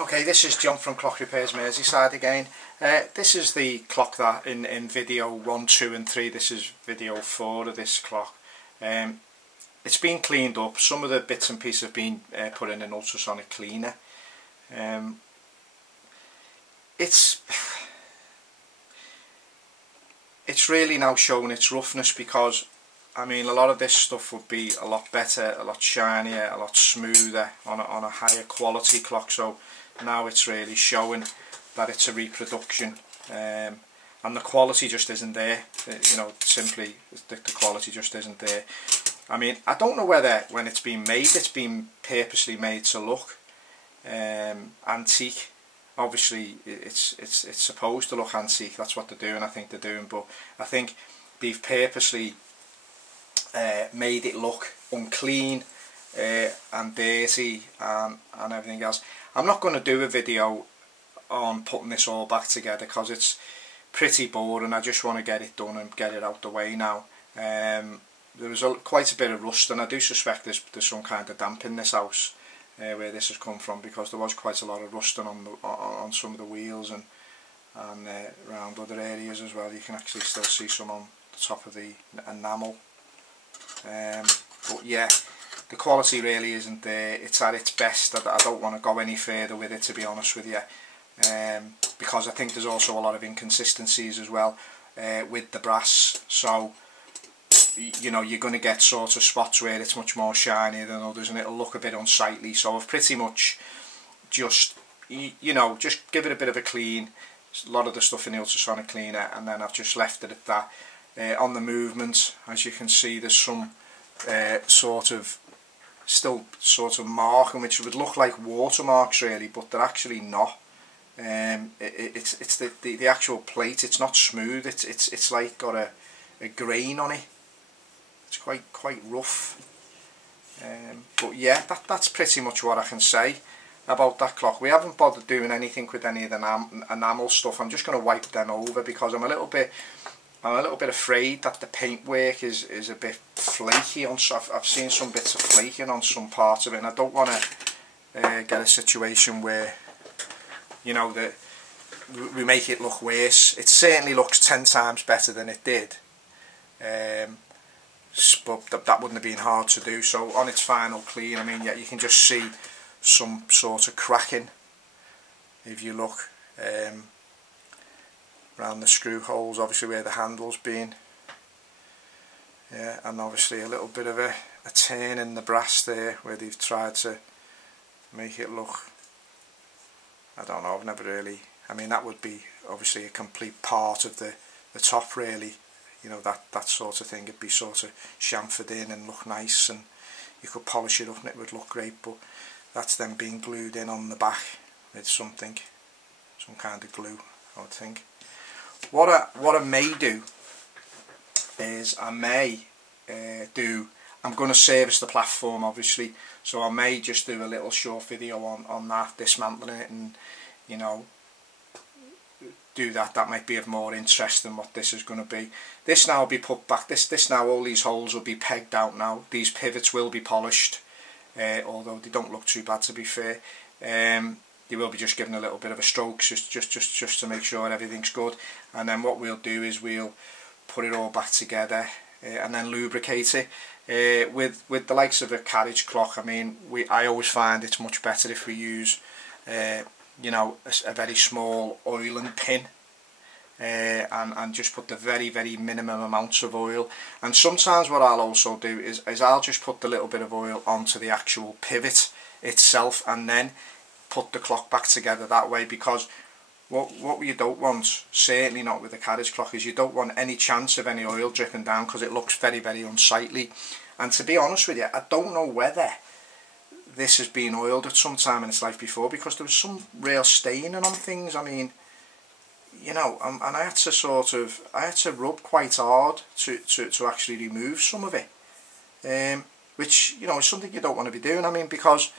Okay, this is John from Clock Repairs Merseyside again. This is the clock that in video 1, 2 and 3, this is video 4 of this clock. It's been cleaned up. Some of the bits and pieces have been put in an ultrasonic cleaner. It's really now showing its roughness, because I mean a lot of this stuff would be a lot better, a lot shinier, a lot smoother on a higher quality clock. So now it's really showing that it's a reproduction, and the quality just isn't there. You know, simply the quality just isn't there. I mean, I don't know whether when it's been made, it's been purposely made to look antique. Obviously it's supposed to look antique, that's what they're doing, I think they're doing, but I think they've purposely made it look unclean and dirty and everything else. I'm not going to do a video on putting this all back together because it's pretty boring. I just want to get it done and get it out the way now. There was quite a bit of rust, and I do suspect there's some kind of damp in this house where this has come from, because there was quite a lot of rusting on some of the wheels and around other areas as well. You can actually still see some on the top of the enamel. But yeah, the quality really isn't there. It's at its best. I don't want to go any further with it, to be honest with you, because I think there's also a lot of inconsistencies as well with the brass. So you know, you're going to get sort of spots where it's much more shiny than others, and it'll look a bit unsightly. So I've pretty much just, you know, just give it a bit of a clean, a lot of the stuff in the ultrasonic cleaner, and then I've just left it at that. On the movement, as you can see, there's some still sort of marking, which would look like watermarks really, but they're actually not. It's the actual plate. It's not smooth. It's like got a grain on it. It's quite rough. But yeah, that's pretty much what I can say about that clock. We haven't bothered doing anything with any of the enamel stuff. I'm just going to wipe them over, because I'm a little bit afraid that the paintwork is a bit flaky. I've seen some bits of flaking on some parts of it, and I don't want to get a situation where, you know, that we make it look worse. It certainly looks 10 times better than it did, but that wouldn't have been hard to do. So on its final clean, I mean, yeah, you can just see some sort of cracking if you look around the screw holes, obviously where the handle's been. Yeah, and obviously a little bit of a turn in the brass there where they've tried to make it look, I don't know, I've never really, I mean, that would be obviously a complete part of the top really. You know, that sort of thing, it'd be sort of chamfered in and look nice, and you could polish it up and it would look great, but that's then being glued in on the back with some kind of glue, I would think. What I may do is I'm going to service the platform obviously, so I may just do a little short video on that, dismantling it, and you know, do that. That might be of more interest than what this is going to be. This now will be put back. This now, all these holes will be pegged out now. These pivots will be polished, although they don't look too bad, to be fair. They will be just given a little bit of a stroke just to make sure everything's good. And then what we'll do is we'll put it all back together and then lubricate it with the likes of a carriage clock. I mean, I always find it's much better if we use you know, a very small oiling pin, and just put the very minimum amounts of oil. And sometimes what I'll also do is I'll just put the little bit of oil onto the actual pivot itself, and then put the clock back together that way, because what you don't want, certainly not with a carriage clock, is you don't want any chance of any oil dripping down, because it looks very unsightly. And to be honest with you, I don't know whether this has been oiled at some time in its life before, because there was some real staining on things. I mean, you know, and I had to rub quite hard to actually remove some of it, which, you know, is something you don't want to be doing. I mean, because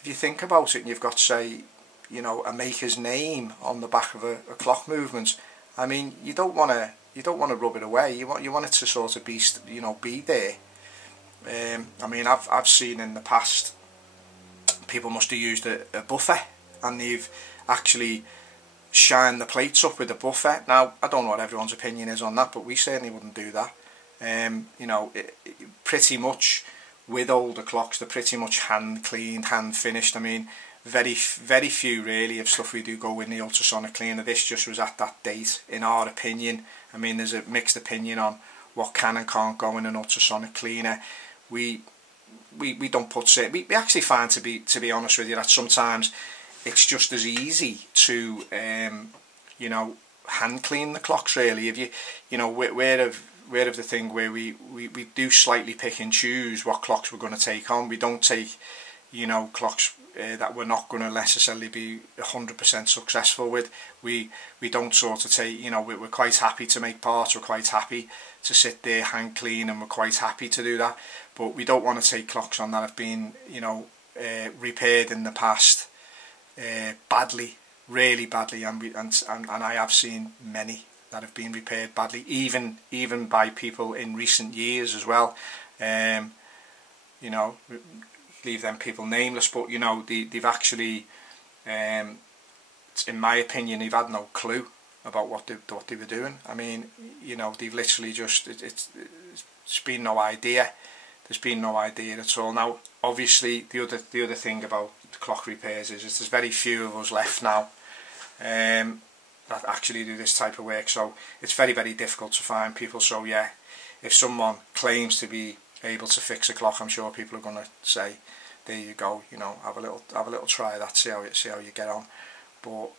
if you think about it, and you've got, say, you know, a maker's name on the back of a clock movement, I mean, you don't want to rub it away. You want it to sort of be, you know, be there. I mean, I've seen in the past people must have used a buffer and they've actually shined the plates up with a buffer. Now, I don't know what everyone's opinion is on that, but we certainly wouldn't do that. You know, pretty much with older clocks, they're pretty much hand cleaned, hand finished. I mean, very few really of stuff we do go in the ultrasonic cleaner. This just was at that date, in our opinion. I mean, there's a mixed opinion on what can and can't go in an ultrasonic cleaner. We don't put it. We actually find, to be honest with you, that sometimes it's just as easy to you know, hand clean the clocks really. If you know, we're of the thing where we do slightly pick and choose what clocks we're going to take on. We don't take, you know, clocks that we're not going to necessarily be 100% successful with. We don't sort of take, you know, we're quite happy to make parts, we're quite happy to sit there hand clean, and we're quite happy to do that, but we don't want to take clocks on that have been, you know, repaired in the past badly, really badly, and I have seen many that have been repaired badly, even by people in recent years as well. You know, leave them people nameless, but you know, they've actually, in my opinion, they've had no clue about what they were doing. I mean, you know, they've literally just, it's been no idea. There's been no idea at all. Now, obviously, the other thing about the clock repairs is there's very few of us left now that actually do this type of work, so it's very difficult to find people. So yeah, if someone claims to be able to fix a clock, I'm sure people are going to say, there you go, you know, have a little try of that, see how you get on. But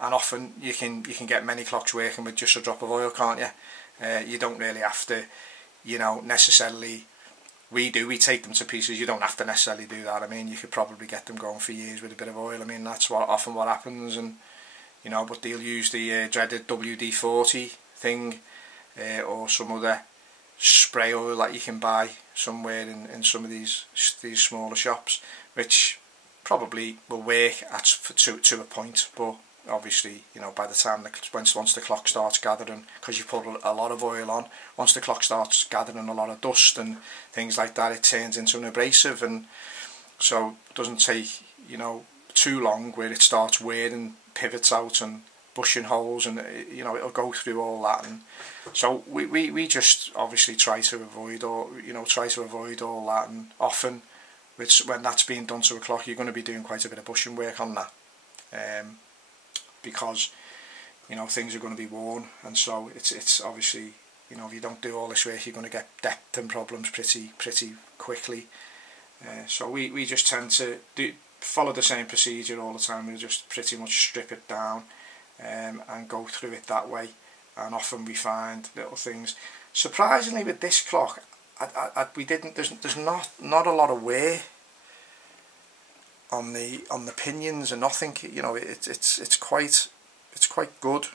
and often you can get many clocks working with just a drop of oil, can't you? You don't really have to, you know, necessarily. We take them to pieces. You don't have to necessarily do that. I mean, you could probably get them going for years with a bit of oil. I mean, that's often what happens, and you know, but they'll use the dreaded WD-40 thing or some other spray oil that you can buy somewhere in some of these smaller shops, which probably will work to a point, but obviously, you know, by the time once the clock starts gathering, because you put a lot of oil on, once the clock starts gathering a lot of dust and things like that, it turns into an abrasive, and so it doesn't take, you know, too long where it starts wearing pivots out and bushing holes, and you know, it'll go through all that. And so we just obviously try to avoid all that, and often when that's being done to a clock, you're going to be doing quite a bit of bushing work on that, because you know, things are going to be worn, and so it's obviously, you know, if you don't do all this work, you're going to get depth and problems pretty quickly. So we just tend to follow the same procedure all the time. We just pretty much strip it down and go through it that way, and often we find little things. Surprisingly, with this clock, there's not a lot of wear on the pinions and nothing. You know, it's quite good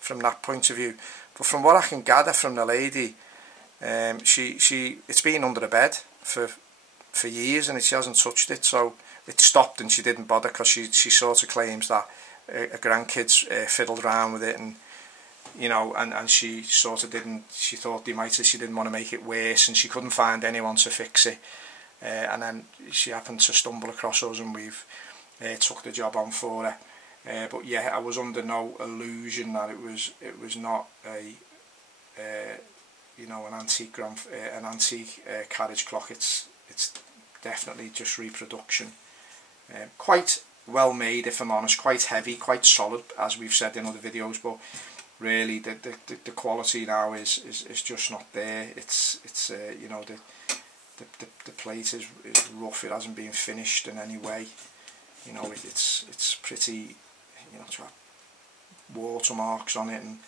from that point of view. But from what I can gather from the lady, it's been under the bed for years, and she hasn't touched it. So it stopped, and she didn't bother, because she sort of claims that her grandkids fiddled around with it, and you know, and she sort of didn't. She thought she didn't want to make it worse, and she couldn't find anyone to fix it. And then she happened to stumble across us, and we've took the job on for her. But yeah, I was under no illusion that it was not a you know, an antique carriage clock. It's definitely just reproduction. Quite well made, if I'm honest, quite heavy, quite solid, as we've said in other videos, but really the quality now is just not there. It's you know, the plate is rough, it hasn't been finished in any way. You know, it's pretty, you know, to have watermarks on it, and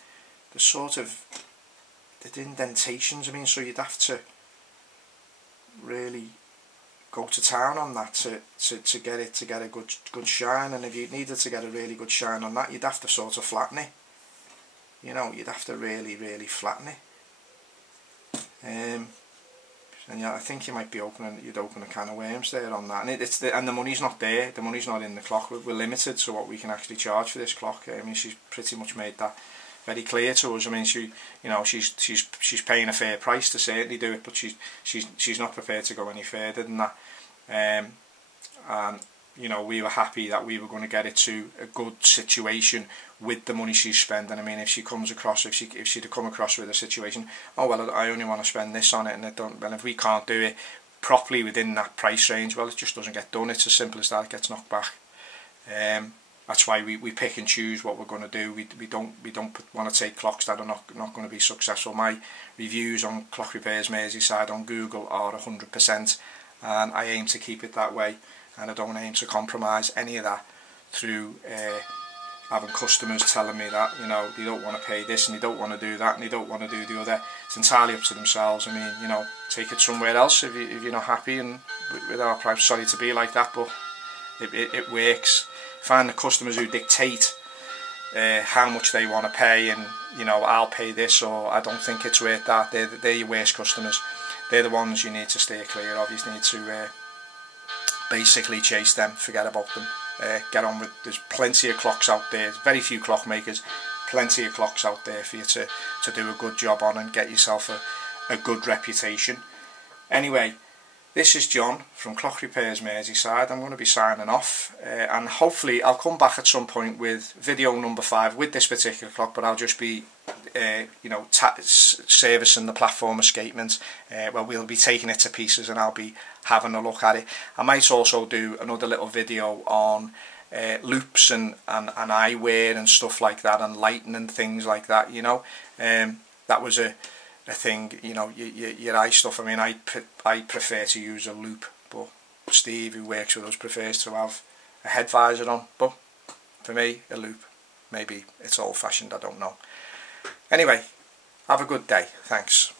the sort of the indentations. I mean, so you'd have to really go to town on that to get a good shine, and if you needed to get a really good shine on that, you'd have to sort of flatten it. You know, you'd have to really flatten it. And yeah, I think you might be you'd open a can of worms there on that, and the money's not there. The money's not in the clock. We're limited to what we can actually charge for this clock. I mean, she's pretty much made that very clear to us. I mean, you know, she's paying a fair price to certainly do it, but she's not prepared to go any further than that. And you know, we were happy that we were going to get it to a good situation with the money she's spending. I mean, if she comes across, if she'd come across with a situation, oh well, I only want to spend this on it, and it don't. Well, if we can't do it properly within that price range, well, it just doesn't get done. It's as simple as that. It gets knocked back. That's why we pick and choose what we're going to do. We don't want to take clocks that are not going to be successful. My reviews on Clock Repairs Merseyside on Google are 100%, and I aim to keep it that way. And I don't aim to compromise any of that through having customers telling me that, you know, they don't want to pay this and they don't want to do that and they don't want to do the other. It's entirely up to themselves. I mean, you know, take it somewhere else if you're not happy, and with our price. Sorry to be like that, but it works. Find the customers who dictate how much they want to pay, and, you know, I'll pay this, or I don't think it's worth that. They're your worst customers. They're the ones you need to steer clear of. You need to basically chase them, forget about them, get on with. There's plenty of clocks out there, very few clockmakers, plenty of clocks out there for you to do a good job on and get yourself a good reputation. Anyway, this is John from Clock Repairs Merseyside. I'm going to be signing off, and hopefully I'll come back at some point with video number 5 with this particular clock, but I'll just be you know, servicing the platform escapement. Well, we'll be taking it to pieces and I'll be having a look at it. I might also do another little video on loops and eyewear and stuff like that, and lighting and things like that, you know. That was a thing, you know, your eye stuff. I mean, I prefer to use a loop, but Steve, who works with us, prefers to have a head visor on. But for me, a loop. Maybe it's old-fashioned, I don't know. Anyway, have a good day. Thanks.